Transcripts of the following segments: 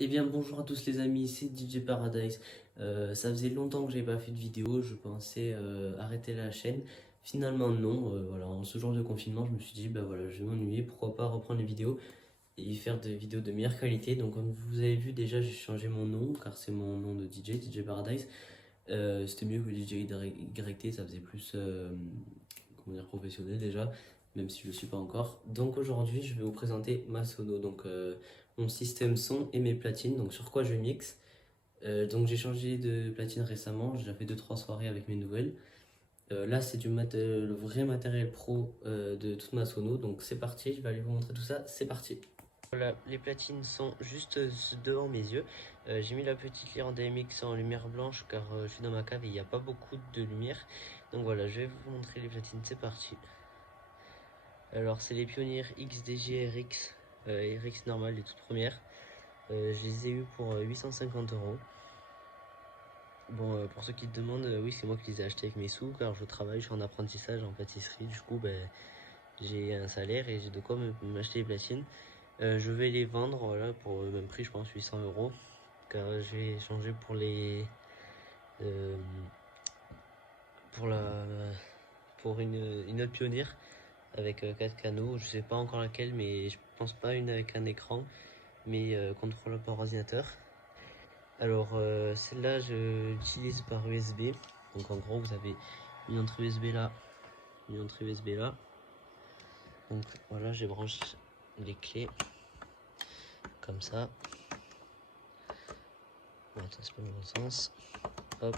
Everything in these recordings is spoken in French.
Eh bien bonjour à tous les amis, c'est DJ Paradise. Ça faisait longtemps que j'avais pas fait de vidéo, je pensais arrêter la chaîne. Finalement non, voilà, en ce jour de confinement je me suis dit bah voilà, je vais m'ennuyer, pourquoi pas reprendre les vidéos et faire des vidéos de meilleure qualité. Donc comme vous avez vu déjà j'ai changé mon nom car c'est mon nom de DJ Paradise. C'était mieux que DJ YT, ça faisait plus comment dire, professionnel déjà, même si je le suis pas encore. Donc aujourd'hui je vais vous présenter ma sono, donc mon système son et mes platines, donc sur quoi je mixe. Donc j'ai changé de platine récemment, j'ai déjà fait 2-3 soirées avec mes nouvelles. Là c'est le vrai matériel pro de toute ma sono, donc c'est parti, je vais aller vous montrer tout ça, c'est parti. Voilà, les platines sont juste devant mes yeux. J'ai mis la petite lyre en DMX en lumière blanche car je suis dans ma cave et il n'y a pas beaucoup de lumière. Donc voilà, je vais vous montrer les platines, c'est parti. Alors c'est les Pioneer XDJ RX, RX normal, les toutes premières. Je les ai eues pour 850 €. Bon, pour ceux qui te demandent, oui, c'est moi qui les ai achetés avec mes sous, car je travaille, je suis en apprentissage en pâtisserie. Du coup, ben, j'ai un salaire et j'ai de quoi m'acheter les platines. Je vais les vendre, voilà, pour le même prix, je pense, 800 €. Car je vais changer pour les... euh, pour la... pour une autre pionnière avec 4 canaux. Je sais pas encore laquelle, mais je pense pas une avec un écran, mais contrôlable par ordinateur. Alors celle-là je l'utilise par USB. Donc en gros vous avez une entrée USB là, une entrée USB là. Donc voilà, je branche les clés comme ça. Bon, attends, c'est pas le bon sens. Hop,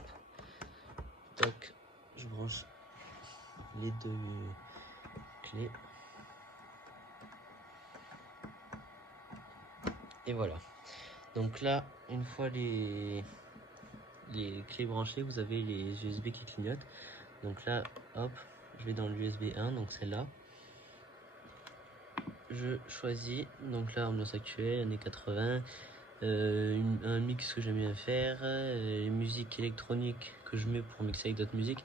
toc, je branche les deux clés. Et voilà. Donc là, une fois les clés branchées, vous avez les USB qui clignotent. Donc là, hop, je vais dans l'USB 1, donc celle-là. Je choisis, donc là, ambiance actuelle, années 80, un mix que j'aime bien faire, musique électronique que je mets pour mixer avec d'autres musiques.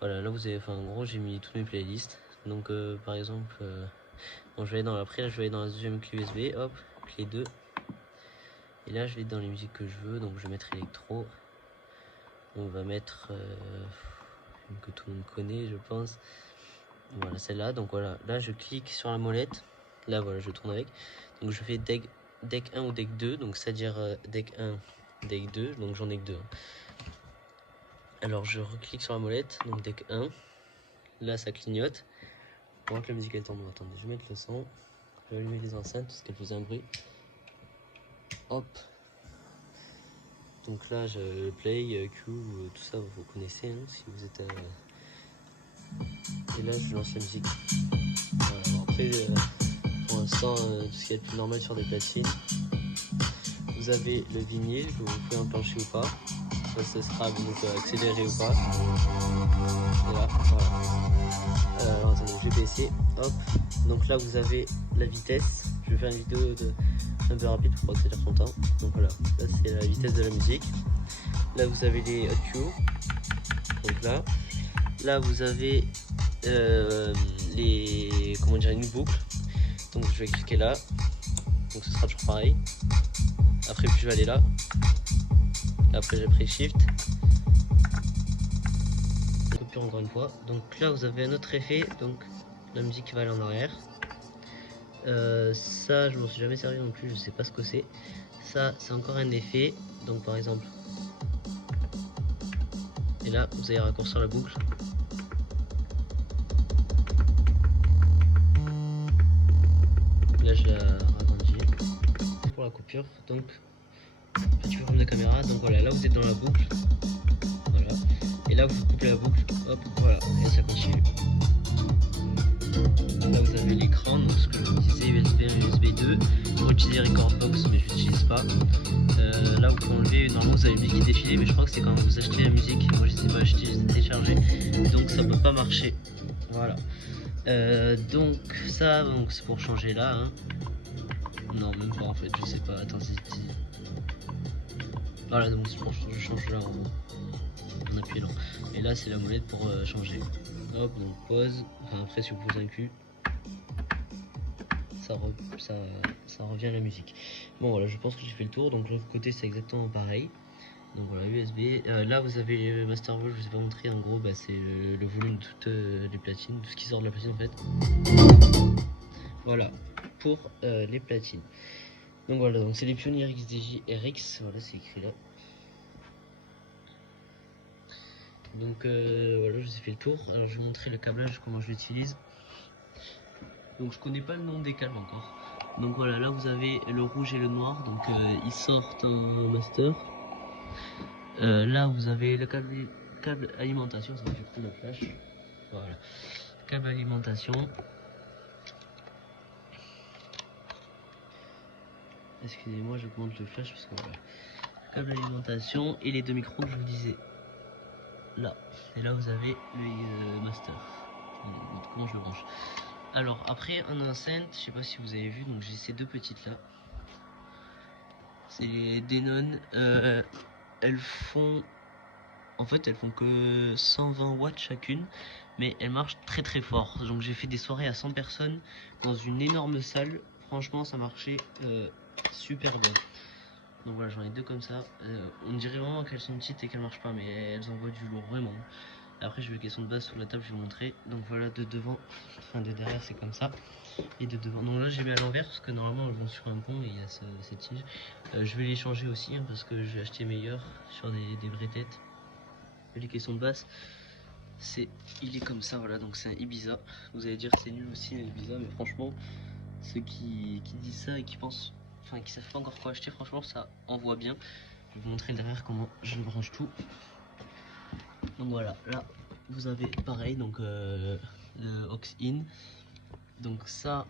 Voilà, là vous avez, enfin en gros j'ai mis toutes mes playlists. Donc par exemple, bon, je vais aller dans après, là, je vais aller dans la deuxième clé USB, hop, clé 2. Et là je vais dans les musiques que je veux, donc je vais mettre électro. On va mettre une que tout le monde connaît, je pense. Voilà, celle-là. Donc voilà, là je clique sur la molette. Là voilà, je tourne avec. Donc je fais deck 1 ou deck 2, donc c'est-à-dire deck 1, deck 2, donc j'en ai que 2. Alors je reclique sur la molette, donc deck 1. Là ça clignote. Pour voir que la musique elle tourne. Attendez, je vais mettre le son. Je vais allumer les enceintes parce qu'elles faisaient un bruit. Hop. Donc là je play, Q, tout ça vous connaissez hein, si vous êtes... Et là je lance la musique. Alors, après pour l'instant tout ce qui est le plus normal sur des platines. Vous avez le vinyle que vous pouvez enclencher ou pas. Ça sera donc accéléré ou pas. Et là, voilà. Alors attendez, je vais baisser. Hop. Donc là vous avez la vitesse. Je vais faire une vidéo un peu rapide pour accélérer son temps. Donc voilà, là c'est la vitesse de la musique. Là vous avez les hot Q. Donc là vous avez les comment dire, une boucle. Donc je vais cliquer là. Donc ce sera toujours pareil. Après puis je vais aller là. Après j'ai pris Shift. Coupure encore une fois. Donc là vous avez un autre effet. Donc la musique qui va aller en arrière. Ça je m'en suis jamais servi non plus, je sais pas ce que c'est. Ça c'est encore un effet. Donc par exemple. Et là vous allez raccourcir la boucle. Là je la ragrandis pour la coupure. Donc petit problème de caméra. Donc voilà, là vous êtes dans la boucle. Voilà. Et là vous coupez la boucle. Hop, voilà. Et ça continue. Là vous avez l'écran, donc ce que je vous disais, USB 1, USB 2. Pour utiliser Recordbox, mais je l'utilise pas. Là vous pouvez enlever, normalement vous avez une musique qui défilée, mais je crois que c'est quand vous achetez la musique. Moi je ne sais pas acheter, je les ai téléchargés, donc ça peut pas marcher. Voilà. Donc ça, donc c'est pour changer là. Hein. Non, même pas en fait, je sais pas. Attends, voilà, donc je change là en appuyant. Et là c'est la molette pour changer. Hop, donc pause. Enfin après si vous posez un cul, ça revient à la musique. Bon voilà, je pense que j'ai fait le tour. Donc l'autre côté c'est exactement pareil. Donc voilà, USB. Là vous avez le Master Vault, je vous ai pas montré. En gros c'est le volume de toutes les platines, tout ce qui sort de la platine en fait. Voilà pour les platines. Donc voilà, donc c'est les Pioneer XDJ RX, voilà c'est écrit là. Donc voilà, je vous ai fait le tour. Alors je vais vous montrer le câblage, comment je l'utilise. Donc je connais pas le nom des câbles encore. Donc voilà, là vous avez le rouge et le noir, donc ils sortent en master. Là vous avez le câble alimentation, ça fait prendre le flash. Voilà, câble alimentation. Excusez-moi, j'augmente le flash parce que voilà. Câble alimentation et les deux micros que je vous disais. Là, et là vous avez le master. Comment je le branche? Alors après en enceinte, je sais pas si vous avez vu, donc j'ai ces deux petites là. C'est les Denon. Elles font que 120 watts chacune, mais elles marchent très très fort. Donc j'ai fait des soirées à 100 personnes dans une énorme salle. Franchement ça marchait super bien. Donc voilà, j'en ai deux comme ça. On dirait vraiment qu'elles sont petites et qu'elles marchent pas, mais elles envoient du lourd vraiment. Après je vais qu'elles sont de base sous la table, je vais vous montrer. Donc voilà, de devant, enfin de derrière c'est comme ça. Et de devant, donc là j'ai mis à l'envers parce que normalement elles vont sur un pont et il y a cette tige. Je vais les changer aussi hein, parce que j'ai acheté meilleur sur des vraies têtes. Les caissons de basse, il est comme ça, voilà, donc c'est un Ibiza. Vous allez dire c'est nul aussi un Ibiza, mais franchement, ceux qui disent ça et qui pensent, enfin qui savent pas encore quoi acheter, franchement ça envoie bien. Je vais vous montrer derrière comment je branche tout. Donc voilà, là vous avez pareil, donc le aux in. Donc ça,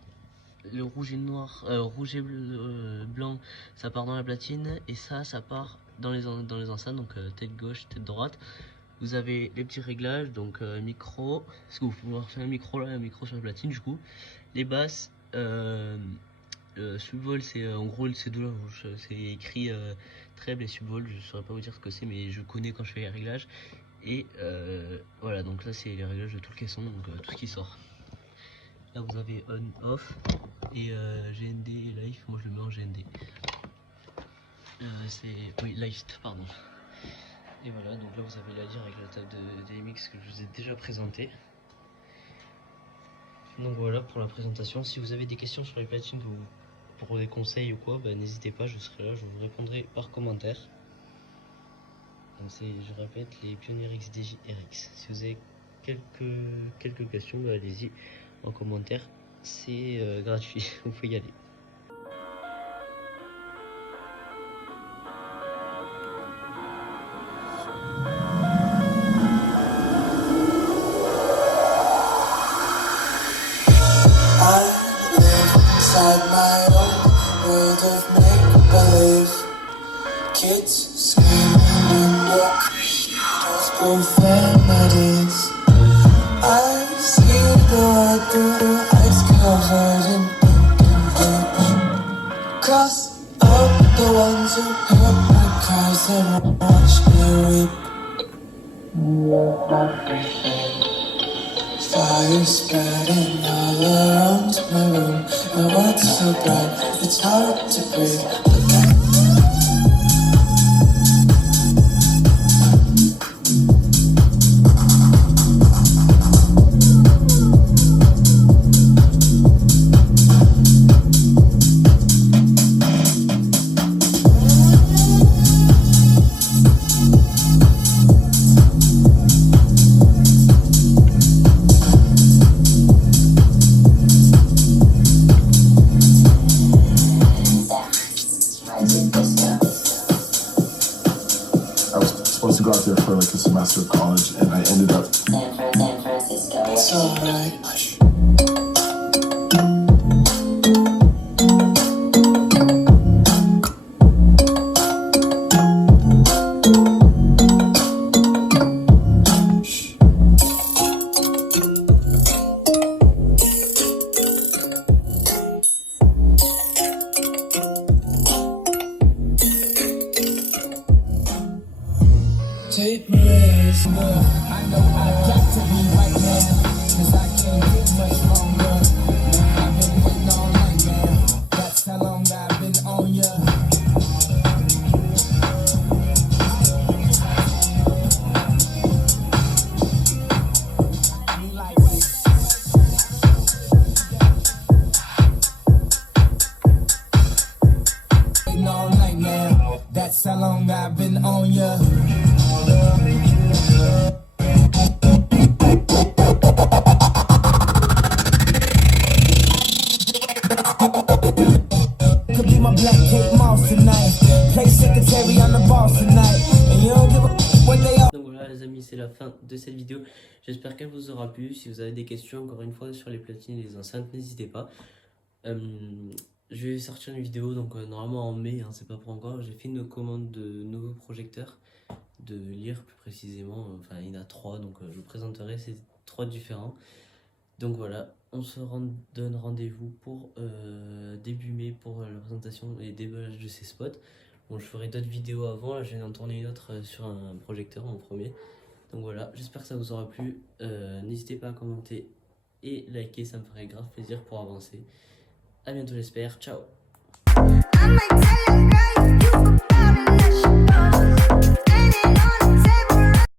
le rouge et le noir, rouge et blanc, ça part dans la platine, et ça part dans les enceintes, donc tête gauche, tête droite. Vous avez les petits réglages, donc micro, parce que vous pouvez faire un micro là, un micro sur la platine du coup. Les basses, subvol, c'est en gros c'est écrit treble et subvol, je saurais pas vous dire ce que c'est, mais je connais quand je fais les réglages. Et voilà, donc là c'est les réglages de tout le caisson, donc tout ce qui sort. Là vous avez on, off et GND et live, moi je le mets en GND. Oui, live, pardon. Et voilà, donc là vous avez la lyre avec la table de DMX que je vous ai déjà présenté. Donc voilà pour la présentation. Si vous avez des questions sur les platines pour des conseils ou quoi, bah, n'hésitez pas, je serai là, je vous répondrai par commentaire. Donc c'est, je répète, les Pioneer XDJ RX. Si vous avez quelques questions, bah, allez-y en commentaire, c'est gratuit, vous pouvez y aller. My own world of make-believe. Kids screaming in the just profanities. I see the world through ice covered in ink and bleach. Cross out the ones who heard my cries and watch me weep. Fire spreading all around my room. My world's so bright, it's hard to breathe. To go out there for like a semester of college, and I ended up San Francisco. It's alright. Take me as more. I know I got to be right now, 'cause I can't get much longer. I've been waiting all night now. waiting all night now. That's how long I've been on ya. Could be my black Kate Moss tonight. Play secretary on the boss tonight. And you don't give a what they are. Donc voilà les amis, c'est la fin de cette vidéo. J'espère qu'elle vous aura plu. Si vous avez des questions encore une fois sur les platines et les enceintes, n'hésitez pas. Je vais sortir une vidéo donc normalement en mai, hein, c'est pas pour encore. J'ai fait une commande de nouveaux projecteurs, de lire plus précisément. Enfin il y en a 3 donc je vous présenterai ces 3 différents. Donc voilà, on se donne rendez-vous pour début mai pour la présentation et déballage de ces spots. Bon, je ferai d'autres vidéos avant, là je viens d'en tourner une autre sur un projecteur, mon premier. Donc voilà, j'espère que ça vous aura plu. N'hésitez pas à commenter et liker, ça me ferait grave plaisir pour avancer. A bientôt j'espère, ciao.